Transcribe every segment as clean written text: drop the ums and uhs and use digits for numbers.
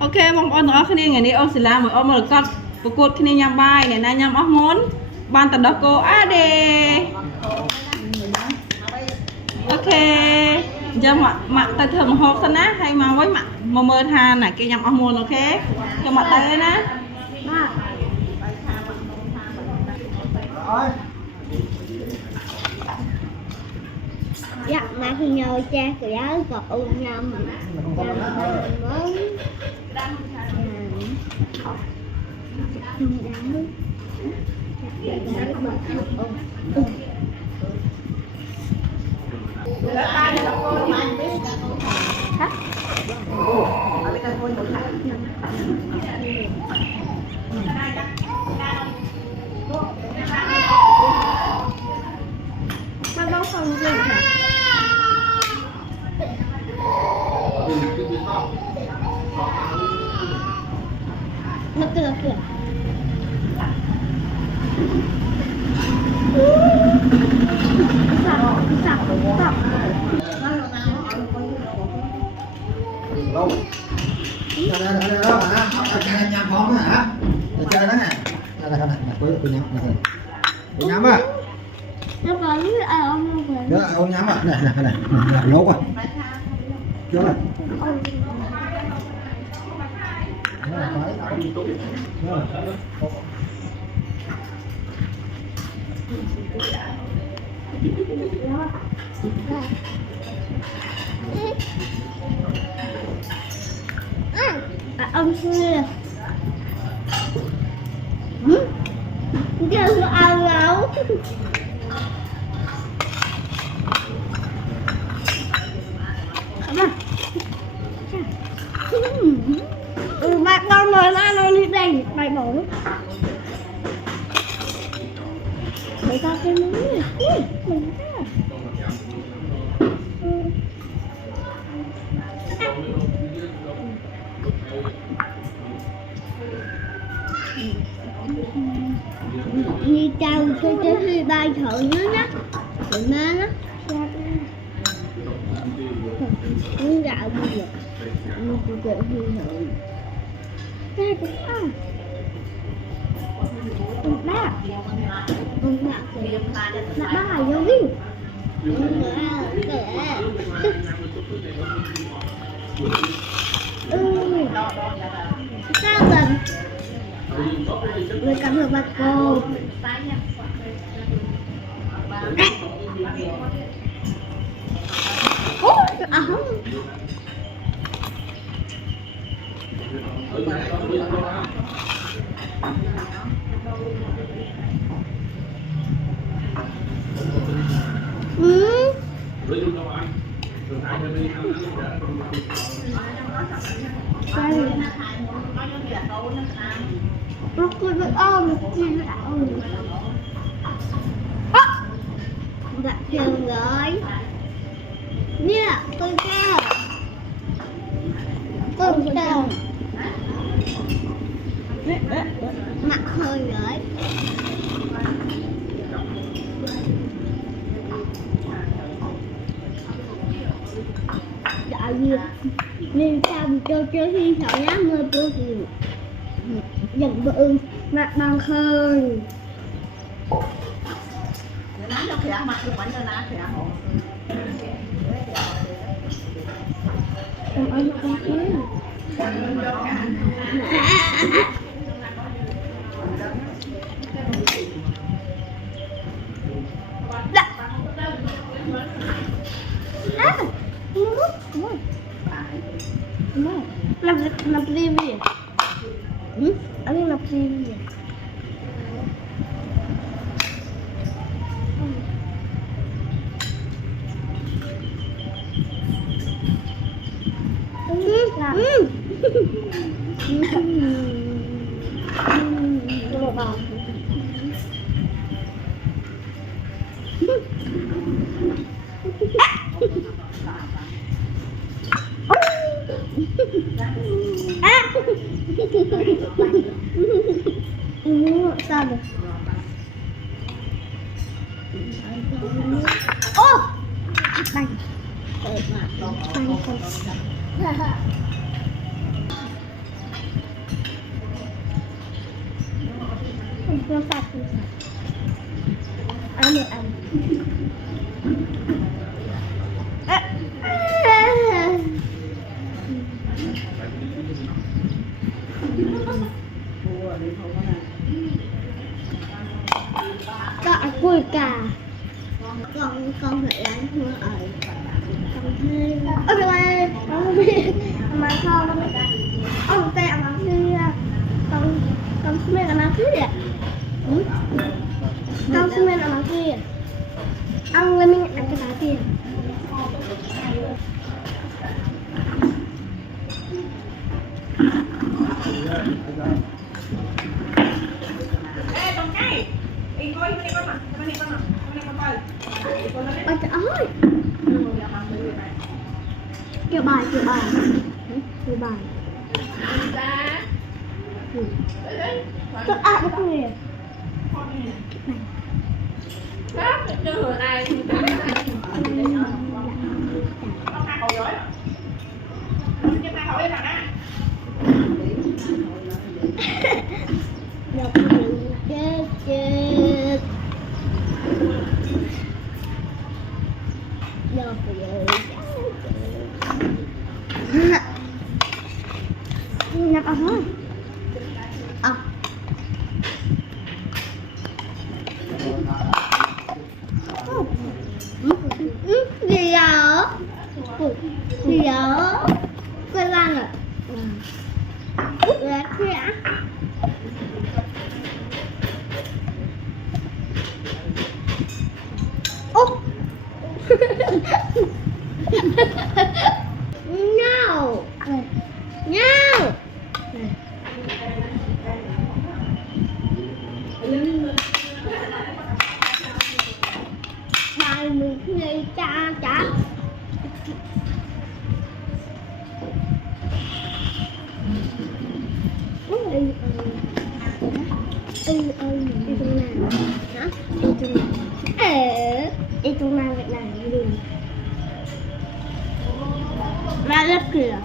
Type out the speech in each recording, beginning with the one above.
ok mong ôn đó khi ngày này ôn sẽ làm một ôn một cột một cột khi nhắm bài này na nhắm óc món ban tận đó cô á đê ok giờ mặt tay thơm hộp xanh á hay mà với mặt mà mơ tha này cái nhắm óc món ok cho mặt tay nè dạ mà khi nhờ cha của giáo có ôn nhầm nó không gì hả? Nó kìa kìa. Sạc. Đâu? Đây đó hả? Chơi nhắm phóng hả? Chơi đó nè. Đây này, tôi nhắm á. Nó có những ông không Đó, ông nhắm à? Này, lố quá. Chưa rồi. ông xưa giờ nó ăn lâu bác con nói là nó đi đây bài bổ để tao cái miếng này mình như chào cho khi bài thở nữa nhá tụi má nó uống gạo bây giờ như tôi kể khi thở đây cũng không ba ba vô đi sao gần người cảm ơn bà cô nó cười với ôm chị đặt trường rồi nha tôi kêu mặt hơi rồi dạ gì nên chăm cho khi sợ nhá mưa tôi thì dần bự mặt bằng khơi nó cho khỏe mặt tôi quánh cho nó khỏe còn ăn con thế làm gì vậy? Anh làm gì vậy? Sao được? Ô! Bành. Bành không. Nó sạch. Ăn được ăn. Cọ cùi cà. Con phải lái mua ở con thuê. Ôi trời ơi, mà không ông tè mà khi con không biết làm thứ gì. Con không biết làm thứ gì. Ông lên mình ăn cái bánh tiền. Ê con cái, đi coi cái này con mà, cái này con mà, cái này con coi. Ôi trời ơi. Kiểu bài. Tôi ăn được không nhỉ? Nhập ăn thôi. Gì vậy? Gì vậy? Quên lan rồi. Là khi á. Oh. No. No. Bài mình nghe cha. Đi trong nào hả? Đi trong nào vậy này đi ra lớp kìa.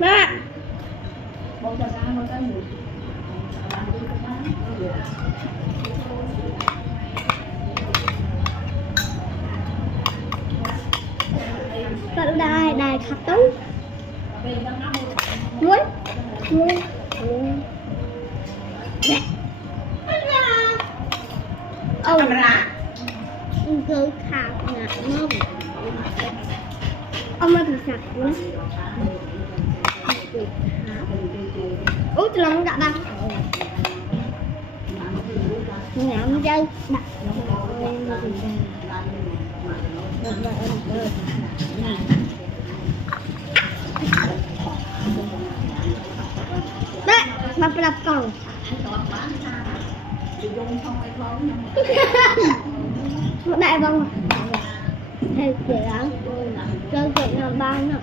Ba. Đài khắp tấu. Muối. Nè. Cứ khạc ngạc ngon. Ông ơi thật sạch quá. Ủa tôi làm gạo đâu. Ngạm chơi đặt. Đấy, mà phải đập cầu. Một đại vòng. Thầy kể lắm. Chơi kể nào bao nữa.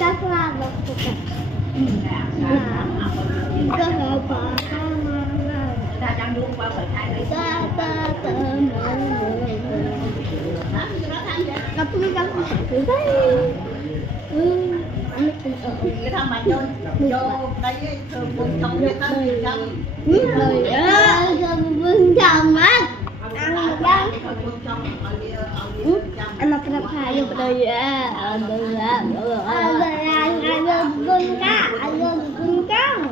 Chắc là một cái cơ hội của ta đang đua qua bởi hai đấy ta gặp tôi gặp tôi thấy cái thằng mà vô đây thường quân trong cái thằng trong Rồi vương chồng á. Ăn một đám. Anh mặc cái phà vô đây à. Anh vương cá.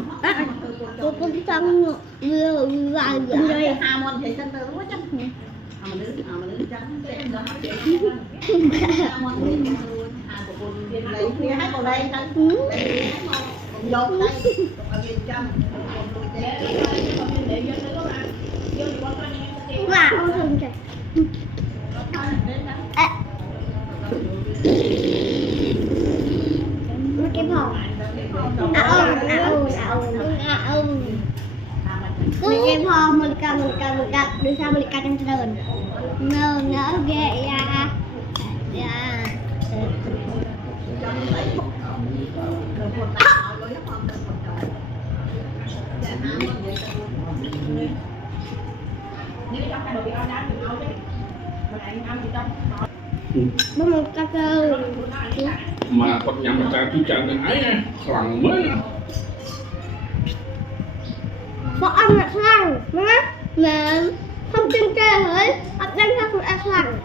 Tôi cũng xong vừa vài rồi. Hà môn thì chân từ quá chắc. Hà môn trắng sẽ đó. Hà môn thì hà của quân lấy phía hai vào đây thôi. Dột đây ở bên trong. Và ông thường chạy. Cái bò. Cái bò mình cầm đưa sang mình cầm trong trời. Nó ghê ya. Bố một cà phê mà con nhắm mà ta cứ chẳng được ấy nha khoảng mới bố ăn là khăn mà không chân kê hỡi ấp đánh không ăn khăn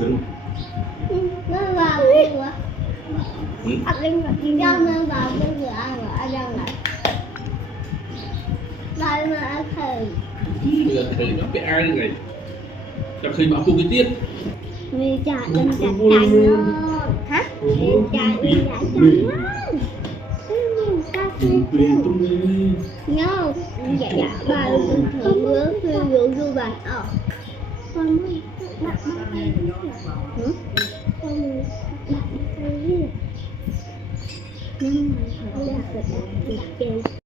đúng nó vào đi quá ấp đánh là cho nó vào cái vừa ăn ra lại đây mà ăn thử bây giờ thử nó cái ai này cho khi bảo không cái tiết vì chả đừng chặt chành nó hả chả đừng chặt chành nó vậy là bà thường bữa khi dụ du bàn con mới đặt con mới đặt nhưng mà không đặt được